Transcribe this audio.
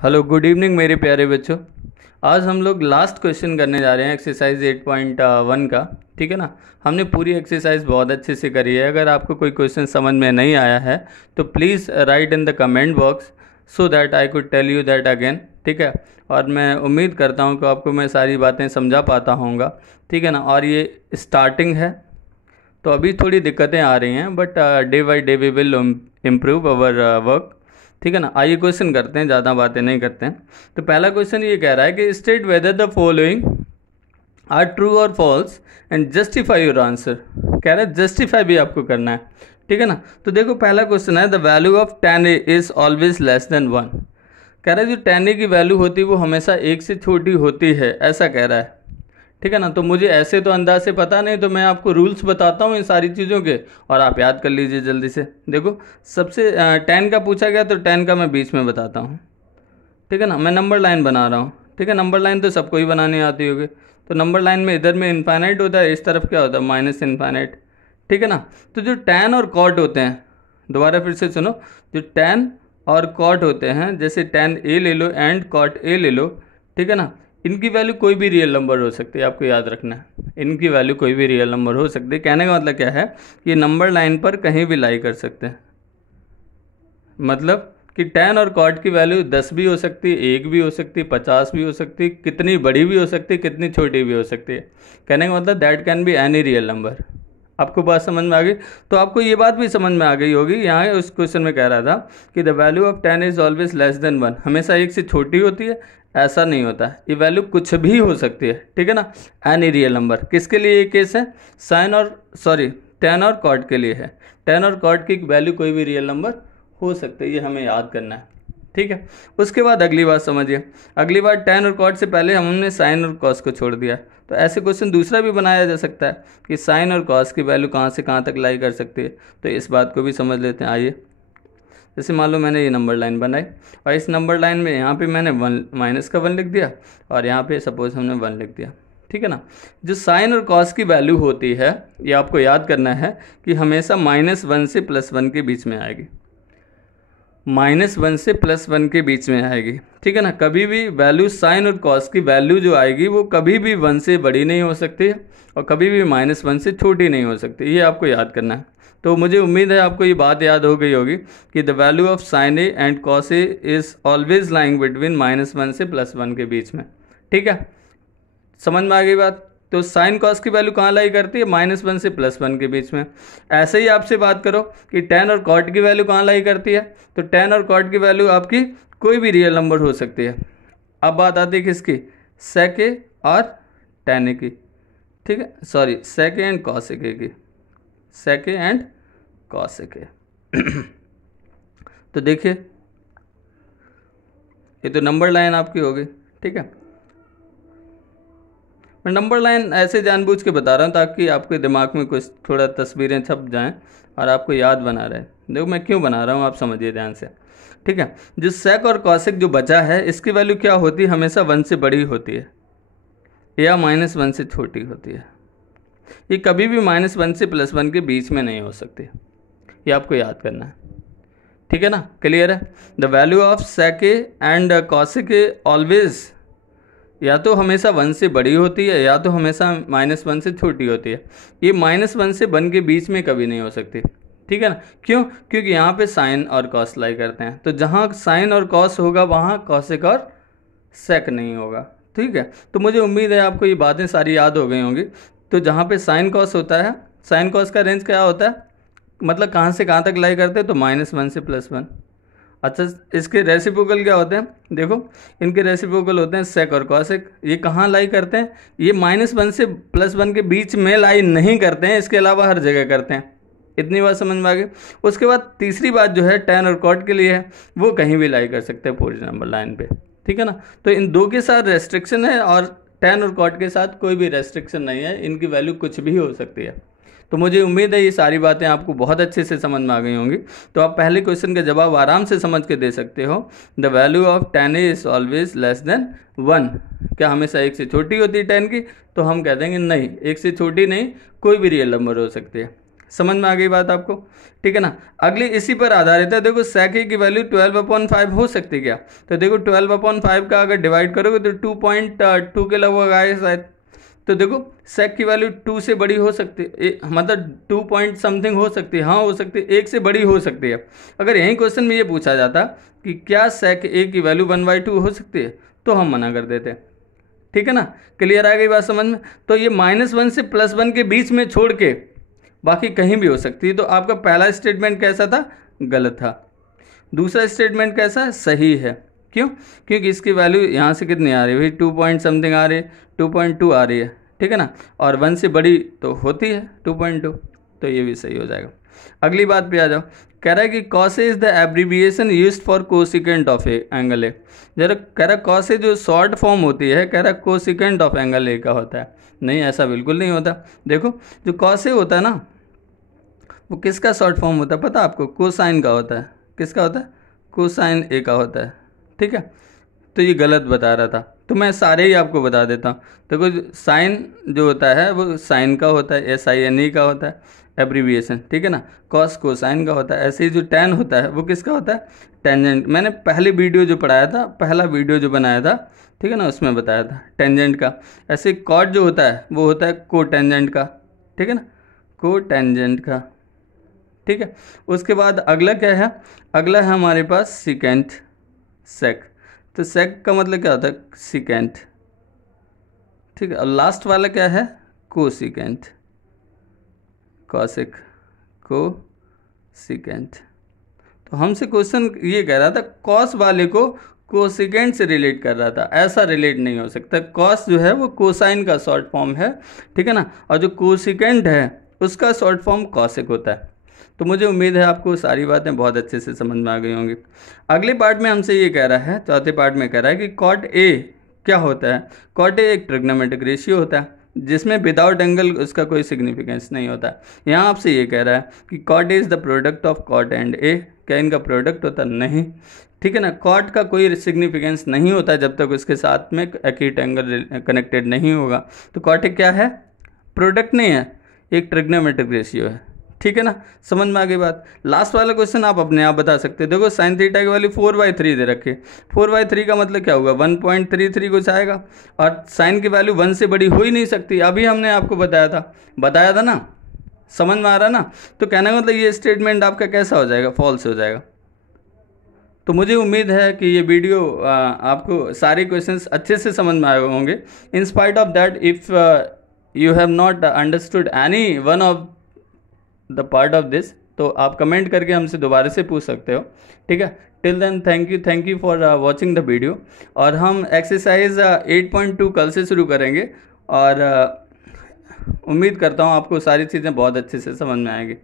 Hello good evening मेरे प्यारे बच्चों। आज हम लोग लास्ट क्वेश्चन करने जा रहे हैं एक्सरसाइज 8.1 का। ठीक है ना। हमने पूरी एक्सरसाइज बहुत अच्छे से करी है। अगर आपको कोई क्वेश्चन समझ में नहीं आया है तो please write in the comment box so that I could tell you that again. ठीक है। और मैं उम्मीद करता हूँ कि आपको मैं सारी बातें समझा पाता हूँगा। ठीक है ना। और ये स्टार्टिंग है तो अभी थोड़ी दिक्कतें आ रही हैं, but day by day we will improve our work. ठीक है ना। आइए क्वेश्चन करते हैं, ज़्यादा बातें नहीं करते हैं। तो पहला क्वेश्चन ये कह रहा है कि state whether the following are true और false and justify your answer. कह रहा है जस्टिफाई भी आपको करना है। ठीक है ना। तो देखो पहला क्वेश्चन है the value of tan a is always less than 1। कह रहा है जो tan a की वैल्यू होती है वो हमेशा एक से छोटी होती है, ऐसा कह रहा है। ठीक है ना। तो मुझे ऐसे तो अंदाज से पता नहीं, तो मैं आपको रूल्स बताता हूँ इन सारी चीज़ों के और आप याद कर लीजिए जल्दी से। देखो सबसे 10 का पूछा गया तो 10 का मैं बीच में बताता हूँ। ठीक है ना। मैं नंबर लाइन बना रहा हूँ। ठीक है। नंबर लाइन तो सबको ही बनानी आती होगी। तो नंबर लाइन में इधर में इनफाइनाइट होता है, इस तरफ क्या होता है माइनस इनफाइनाइट। ठीक है ना। तो जो टैन और कॉट होते हैं, दोबारा फिर से सुनो, जो टैन और कॉट होते हैं, जैसे टैन ए ले लो एंड कॉट ए ले लो। ठीक है ना। इनकी वैल्यू कोई भी रियल नंबर हो सकती है, आपको याद रखना है। इनकी वैल्यू कोई भी रियल नंबर हो सकती है। कहने का मतलब क्या है कि नंबर लाइन पर कहीं भी लाई कर सकते हैं। मतलब कि tan और cot की वैल्यू 10 भी हो सकती है, 1 भी हो सकती है, 50 भी हो सकती है, कितनी बड़ी भी हो सकती है, कितनी छोटी भी हो सकती है। कहने का मतलब that can be any real number. आपको बात समझ में आ गई। तो आपको ये बात भी समझ में आ गई होगी। यहाँ उस क्वेश्चन में कह रहा था कि the value of tan is always less than 1, हमेशा एक से छोटी होती है, ऐसा नहीं होता। ये वैल्यू कुछ भी हो सकती है। ठीक है ना। एनी रियल नंबर किसके लिए ये केस है? tan और cot के लिए है। tan और cot की वैल्यू कोई भी रियल नंबर हो सकते हैं, ये हमें याद करना है। ठीक है। उसके बाद अगली बात समझिए। अगली बात tan और cot से पहले हमने sin और cos को छोड़ दिया। तो ऐसे क्वेश्चन दूसरा भी बनाया जा सकता है कि sin और cos की वैल्यू कहाँ से कहाँ तक लाई कर सकती है। तो इस बात को भी समझ लेते हैं। आइए, जैसे मान लो मैंने ये नंबर लाइन बनाई और इस नंबर लाइन में यहाँ पे मैंने माइनस का 1 लिख दिया और यहाँ पे सपोज हमने 1 लिख दिया। ठीक है ना। जो साइन और कॉस की वैल्यू होती है, ये आपको याद करना है कि हमेशा -1 से +1 के बीच में आएगी। -1 से +1 के बीच में आएगी। ठीक है ना। कभी भी वैल्यू साइन और कॉस की वैल्यू जो आएगी वो कभी भी 1 से बड़ी नहीं हो सकती है और कभी भी -1 से छोटी नहीं हो सकती। ये आपको याद करना है। तो मुझे उम्मीद है आपको ये बात याद हो गई होगी कि the value of sine A and cos A is always lying between -1 से +1 के बीच में। ठीक है। समझ में आ गई बात। तो साइन कॉस की वैल्यू कहाँ लाई करती है? -1 से +1 के बीच में। ऐसे ही आपसे बात करो कि tan और cot की वैल्यू कहाँ लाई करती है, तो tan और cot की वैल्यू आपकी कोई भी रियल नंबर हो सकती है। अब बात आती है किसकी? sec a और tan a की। ठीक है। Sorry, sec a and cos a की। sec a and cos a के। तो देखिए ये तो नंबर लाइन आपकी हो गई। ठीक है। मैं नंबर लाइन ऐसे जानबूझ के बता रहा हूँ ताकि आपके दिमाग में कुछ थोड़ा तस्वीरें छप जाएं और आपको याद बना रहे। देखो मैं क्यों बना रहा हूँ, आप समझिए ध्यान से। ठीक है। जो सेक और कॉसेक जो बचा है, इसकी वैल्यू क्या होती है? हमेशा 1 से बड़ी होती है या -1 से छोटी होती है। ये कभी भी -1 से +1 के बीच में नहीं हो सकती। ये आपको याद करना है। ठीक है ना। क्लियर है। The value of sec and cosec always या तो हमेशा 1 से बड़ी होती है या तो हमेशा -1 से छोटी होती है। ये -1 से 1 के बीच में कभी नहीं हो सकती। ठीक है ना। क्यों? क्योंकि यहाँ पे साइन और कॉस लाई करते हैं। तो जहाँ साइन और कॉस होगा वहाँ कॉसेक और सेक नहीं होगा। ठीक है। तो मुझे उम्मीद है आपको ये बातें सारी याद हो गई होंगी। तो जहाँ पे साइन कॉस होता है, साइन कॉस का रेंज क्या होता है, मतलब कहाँ से कहाँ तक लाई करते हैं, तो -1 से +1। अच्छा, इसके रेसिप्रोकल क्या होते हैं? देखो इनके रेसिप्रोकल होते हैं सेक और कॉसेक। ये कहाँ लाई करते हैं? ये -1 से +1 के बीच में लाई नहीं करते हैं, इसके अलावा हर जगह करते हैं। इतनी बात समझ में आ गई। उसके बाद तीसरी बात जो है tan और cot के लिए है, वो कहीं भी लाई कर सकते हैं पूरी नंबर लाइन पे। ठीक है ना। तो इन दो के साथ रेस्ट्रिक्शन है और tan और cot के साथ कोई भी रेस्ट्रिक्शन नहीं है, इनकी वैल्यू कुछ भी हो सकती है। तो मुझे उम्मीद है ये सारी बातें आपको बहुत अच्छे से समझ में आ गई होंगी। तो आप पहले क्वेश्चन का जवाब आराम से समझ के दे सकते हो। The value of tan a is always less than 1। क्या हमेशा 1 से छोटी होती है tan की? तो हम कह देंगे नहीं, 1 से छोटी नहीं, कोई भी रियल नंबर हो सकती है। समझ में आ गई बात आपको, ठीक है ना। अगली इसी पर आधारित है, देखो sec a की वैल्यू 12/5 हो सकती है क्या, तो देखो 12/5 का अगर डिवाइड करोगे तो 2.2 के लगभग आए शायद। तो देखो sec की वैल्यू 2 से बड़ी हो सकती है, मतलब 2 पॉइंट समथिंग हो सकती है, हाँ हो सकती है, 1 से बड़ी हो सकती है। अगर यही क्वेश्चन में ये पूछा जाता कि क्या sec a की वैल्यू 1/2 हो सकती है, तो हम मना कर देते, ठीक है ना। क्लियर आ गई बात समझ में। तो ये -1 से +1 के बीच में छोड़ के बाकी कहीं भी हो सकती है। तो आपका पहला स्टेटमेंट कैसा था, गलत था। दूसरा स्टेटमेंट कैसा है, सही है। क्यों, क्योंकि इसकी वैल्यू यहाँ से कितनी आ रही है भाई, 2 पॉइंट समथिंग आ रही है, 2.2 आ रही है, ठीक है ना। और 1 से बड़ी तो होती है 2.2, तो ये भी सही हो जाएगा। अगली बात पे आ जाओ, कह रहा है कि cos A is the abbreviation used for cosecant of A angle A. जरा कह रहा है cos A जो शॉर्ट फॉर्म होती है, कह रहा है कोसिकेंट ऑफ एंगल ए का होता है। नहीं, ऐसा बिल्कुल नहीं होता। देखो जो cos A होता है ना, वो किसका शॉर्ट फॉर्म होता है पता है आपको, कोसाइन का होता है। किसका होता है, कोसाइन ए का होता है, ठीक है। तो ये गलत बता रहा था, तो मैं सारे ही आपको बता देता हूँ। देखो साइन जो होता है वो साइन का होता है, SINE का होता है एब्रीविएशन, ठीक है ना। कॉस कोसाइन का होता है। ऐसे ही जो टैन होता है वो किसका होता है, टेंजेंट। मैंने पहले वीडियो जो पढ़ाया था, पहला वीडियो जो बनाया था, ठीक है ना, उसमें बताया था टेंजेंट का। ऐसे कॉट जो होता है वो होता है को टेंजेंट का, ठीक है ना, को टेंजेंट का, ठीक है। उसके बाद अगला क्या है, अगला है हमारे पास सिकेंट, सेक। तो सेक का मतलब क्या होता है, सिकेंट, ठीक है। और लास्ट वाला क्या है, कोसिकेंट, कॉसिक, कोसिकेंट। तो हमसे क्वेश्चन ये कह रहा था कॉस वाले को कोसिकेंट से रिलेट कर रहा था, ऐसा रिलेट नहीं हो सकता। कॉस जो है वो कोसाइन का शॉर्ट फॉर्म है, ठीक है ना, और जो कोसिकेंट है उसका शॉर्ट फॉर्म कॉसिक होता है। तो मुझे उम्मीद है आपको सारी बातें बहुत अच्छे से समझ में आ गई होंगी। अगले पार्ट में हमसे ये कह रहा है, चौथे पार्ट में कह रहा है कि कॉट ए क्या होता है। कॉट ए एक ट्रिग्नोमेट्रिक रेशियो होता है जिसमें विदाउट एंगल उसका कोई सिग्निफिकेंस नहीं होता। यहाँ आपसे ये कह रहा है कि cot A is the product of cot and A. क्या इनका प्रोडक्ट होता, नहीं, ठीक है ना। कॉट का कोई सिग्निफिकेंस नहीं होता जब तक उसके साथ में एक्यूट एंगल कनेक्टेड नहीं होगा। तो कॉट ए क्या है, प्रोडक्ट नहीं है, एक ट्रिग्नोमेट्रिक रेशियो है, ठीक है ना। समझ में आ गई बात। लास्ट वाला क्वेश्चन आप अपने आप बता सकते हैं। देखो साइन थीटा की वैल्यू 4/3 दे रखे, 4/3 का मतलब क्या होगा, 1.33 कुछ आएगा। और साइन की वैल्यू 1 से बड़ी हो ही नहीं सकती, अभी हमने आपको बताया था ना, समझ में आ रहा ना। तो कहने का मतलब ये स्टेटमेंट आपका कैसा हो जाएगा, फॉल्स हो जाएगा। तो मुझे उम्मीद है कि ये वीडियो आपको सारे क्वेश्चंस अच्छे से समझ में आए होंगे। In spite of that, if you have not understood any one of the part of this, तो आप कमेंट करके हमसे दोबारा से पूछ सकते हो, ठीक है। Till then thank you for watching the video. और हम एक्सरसाइज 8.2 कल से शुरू करेंगे, और उम्मीद करता हूँ आपको सारी चीज़ें बहुत अच्छे से समझ में आएंगी।